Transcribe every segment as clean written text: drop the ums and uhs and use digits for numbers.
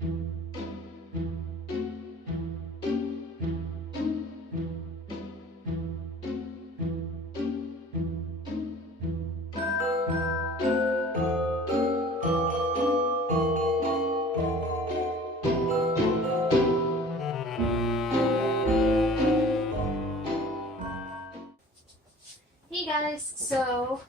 Hey guys, so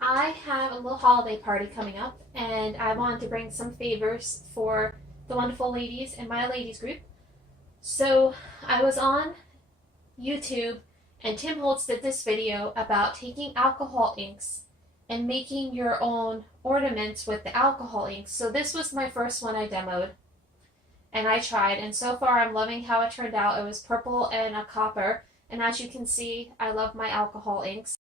I have a little holiday party coming up and I wanted to bring some favors for the wonderful ladies in my ladies group. So I was on YouTube and Tim Holtz did this video about taking alcohol inks and making your own ornaments with the alcohol inks. So this was my first one I demoed and I tried, and so far I'm loving how it turned out. It was purple and a copper. And as you can see, I love my alcohol inks.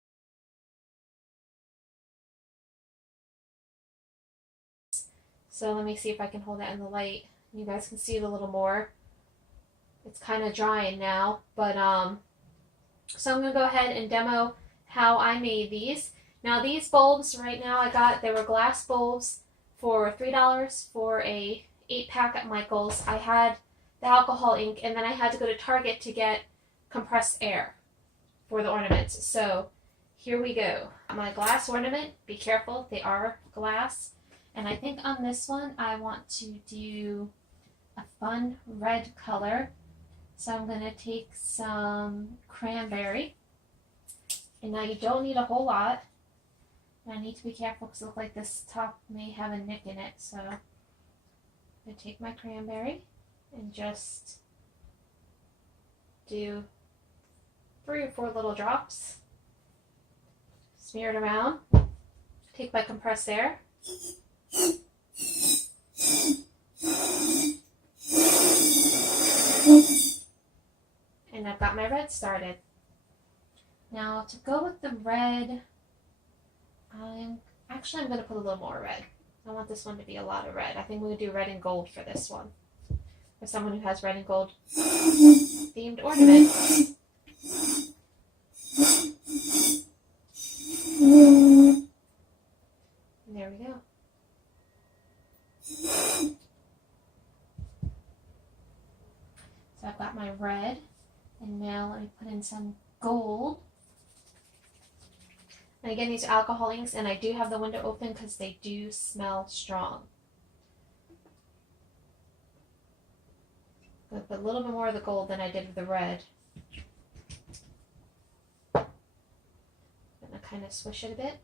So let me see if I can hold that in the light. You guys can see it a little more. It's kind of drying now, but so I'm going to go ahead and demo how I made these. Now these bulbs right now they were glass bulbs for $3 for a 8-pack at Michael's. I had the alcohol ink and then I had to go to Target to get compressed air for the ornaments. So here we go. My glass ornament, be careful, they are glass. And I think on this one I want to do a fun red color. So I'm going to take some cranberry. And now you don't need a whole lot. I need to be careful because it looks like this top may have a nick in it. So I'm going to take my cranberry and just do 3 or 4 little drops. Smear it around. Take my compressed air. And I've got my red started. Now to go with the red, I'm going to put a little more red. I want this one to be a lot of red. I think we're going to do red and gold for this one. For someone who has red and gold themed ornament. There we go. So I've got my red, and now let me put in some gold. And again, these are alcohol inks, and I do have the window open because they do smell strong. I'm going to put a little bit more of the gold than I did with the red. I'm going to kind of swish it a bit.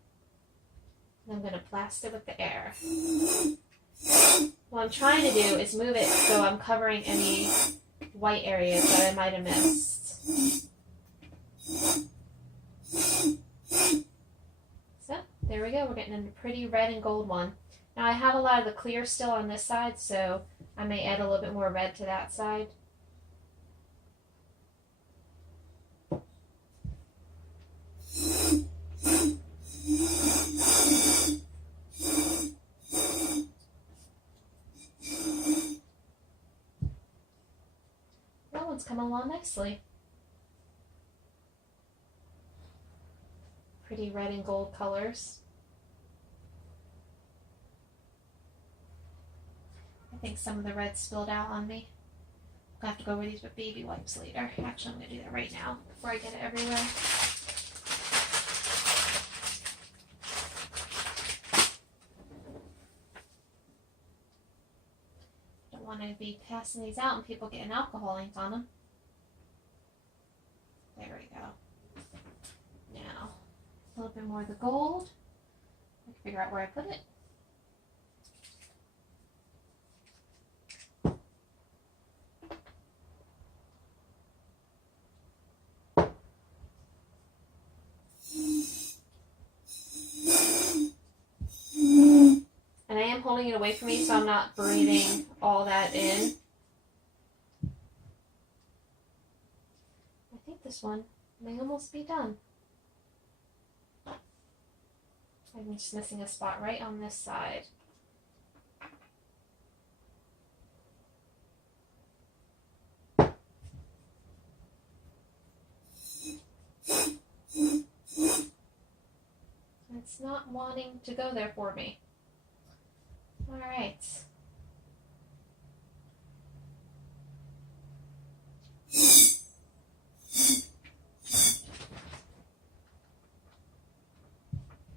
And I'm going to blast it with the air. What I'm trying to do is move it so I'm covering any white areas that I might have missed. So, there we go. We're getting a pretty red and gold one. Now I have a lot of the clear still on this side, so I may add a little bit more red to that side. That one's coming along nicely. Pretty red and gold colors. I think some of the red spilled out on me. I'll have to go over these with baby wipes later. Actually, I'm going to do that right now before I get it everywhere. Don't want to be passing these out and people getting alcohol ink on them. There we go. Now, a little bit more of the gold. I can figure out where I put it. And I am holding it away from me so I'm not breathing all that in. I think this one may almost be done. I'm just missing a spot right on this side. It's not wanting to go there for me. Alright.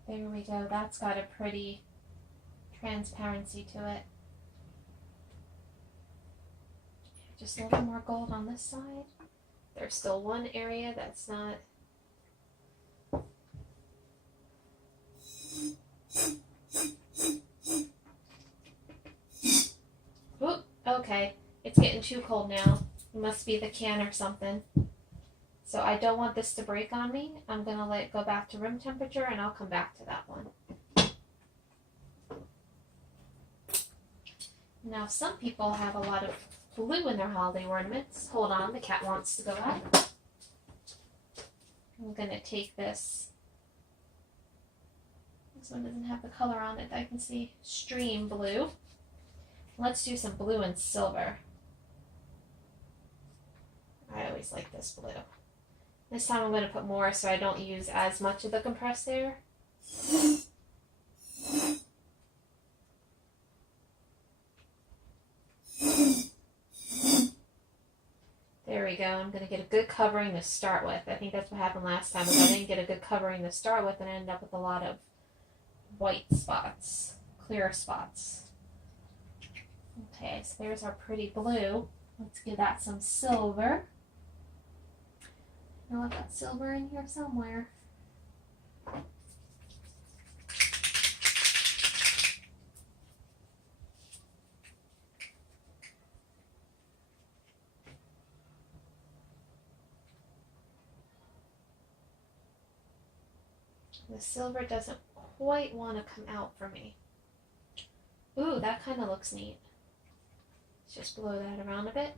There we go. That's got a pretty transparency to it. Just a little more gold on this side. There's still one area that's not. Oop, okay. It's getting too cold now. It must be the can or something. So I don't want this to break on me. I'm going to let it go back to room temperature and I'll come back to that one. Now some people have a lot of blue in their holiday ornaments. Hold on, the cat wants to go out. I'm going to take this. This one doesn't have the color on it that I can see. Stream blue. Let's do some blue and silver. I always like this blue. This time I'm going to put more so I don't use as much of the compressed air. There we go. I'm going to get a good covering to start with. I think that's what happened last time. I didn't get a good covering to start with and I ended up with a lot of white spots, clear spots. Okay, so there's our pretty blue. Let's give that some silver. Now I've got silver in here somewhere. The silver doesn't quite want to come out for me. Ooh, that kind of looks neat. Let's just blow that around a bit.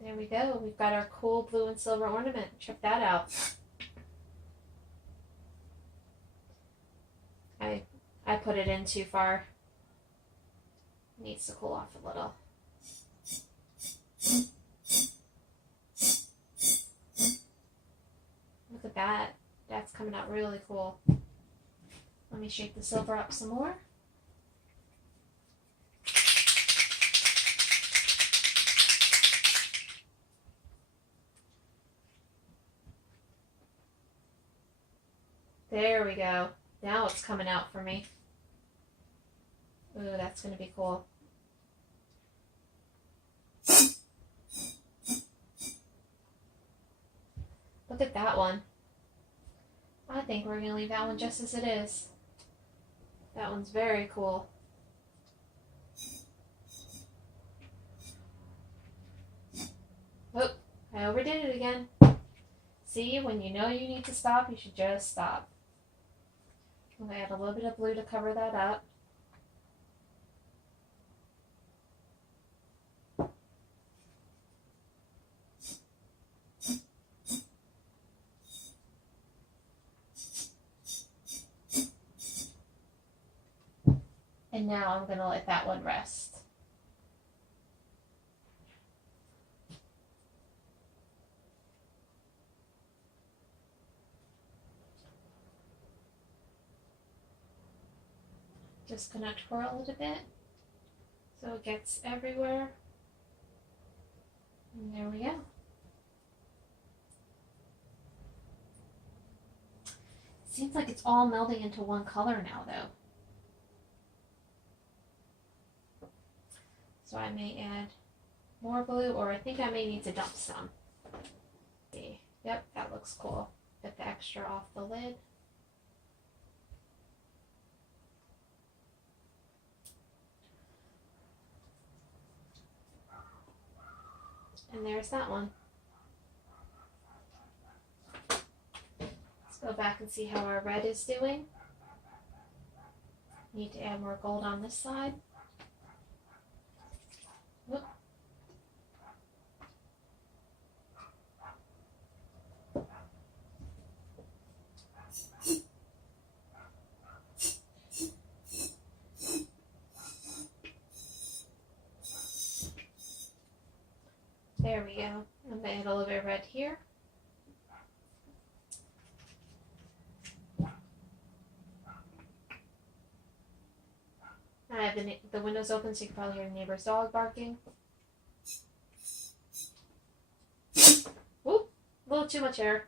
There we go. We've got our cool blue and silver ornament. Check that out. I put it in too far. It needs to cool off a little. Look at that. That's coming out really cool. Let me shake the silver up some more. There we go. Now it's coming out for me. Ooh, that's going to be cool. Look at that one. I think we're going to leave that one just as it is. That one's very cool. Oh, I overdid it again. See, when you know you need to stop, you should just stop. I'm going to add a little bit of blue to cover that up. And now I'm going to let that one rest. Just going to twirl it a bit so it gets everywhere. And there we go. Seems like it's all melding into one color now though. So I may add more blue, or I think I may need to dump some. See, yep, that looks cool. Get the extra off the lid. And there's that one. Let's go back and see how our red is doing. Need to add more gold on this side. Whoop. There we go. I'm going to add a little bit of red here. I have the windows open so you can probably hear the neighbor's dog barking. Whoop! A little too much air.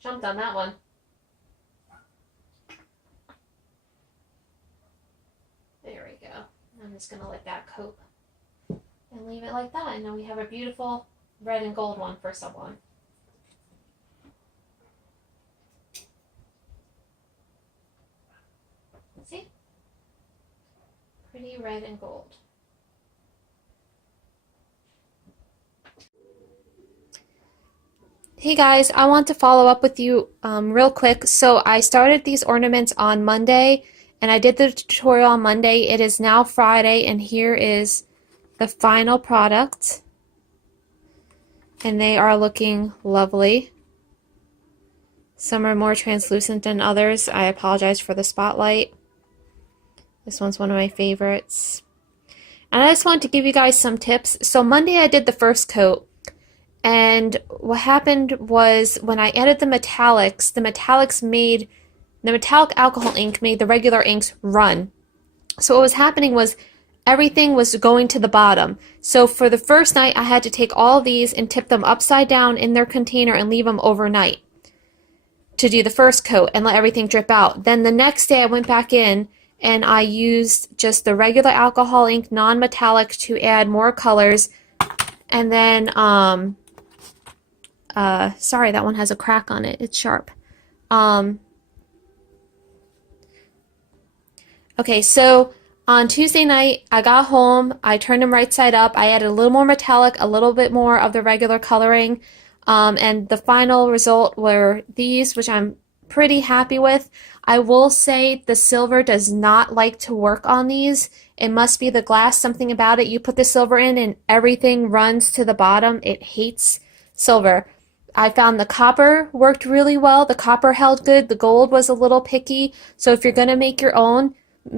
Jumped on that one. There we go. I'm just going to let that coat and leave it like that. And now we have a beautiful red and gold one for someone. See? Pretty red and gold. Hey guys, I want to follow up with you real quick. So I started these ornaments on Monday and I did the tutorial on Monday. It is now Friday and here is the final product. And they are looking lovely. Some are more translucent than others. I apologize for the spotlight. This one's one of my favorites. And I just wanted to give you guys some tips. So Monday I did the first coat. And what happened was when I added the metallic alcohol ink made the regular inks run. So what was happening was everything was going to the bottom. So for the first night I had to take all these and tip them upside down in their container and leave them overnight to do the first coat and let everything drip out. Then the next day I went back in and I used just the regular alcohol ink, non-metallic, to add more colors. And then, sorry, that one has a crack on it. It's sharp. Okay, so on Tuesday night, I got home, I turned them right side up, I added a little more metallic, a little bit more of the regular coloring, and the final result were these, which I'm pretty happy with. I will say the silver does not like to work on these. It must be the glass, something about it. You put the silver in and everything runs to the bottom. It hates silver. I found the copper worked really well. The copper held good. The gold was a little picky. So if you're going to make your own,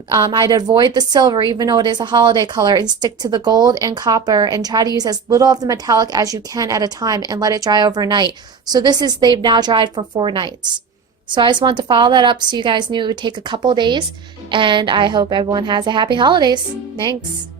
I'd avoid the silver, even though it is a holiday color, and stick to the gold and copper and try to use as little of the metallic as you can at a time and let it dry overnight. So they've now dried for 4 nights. So I just wanted to follow that up so you guys knew it would take a couple days, and I hope everyone has a happy holidays. Thanks.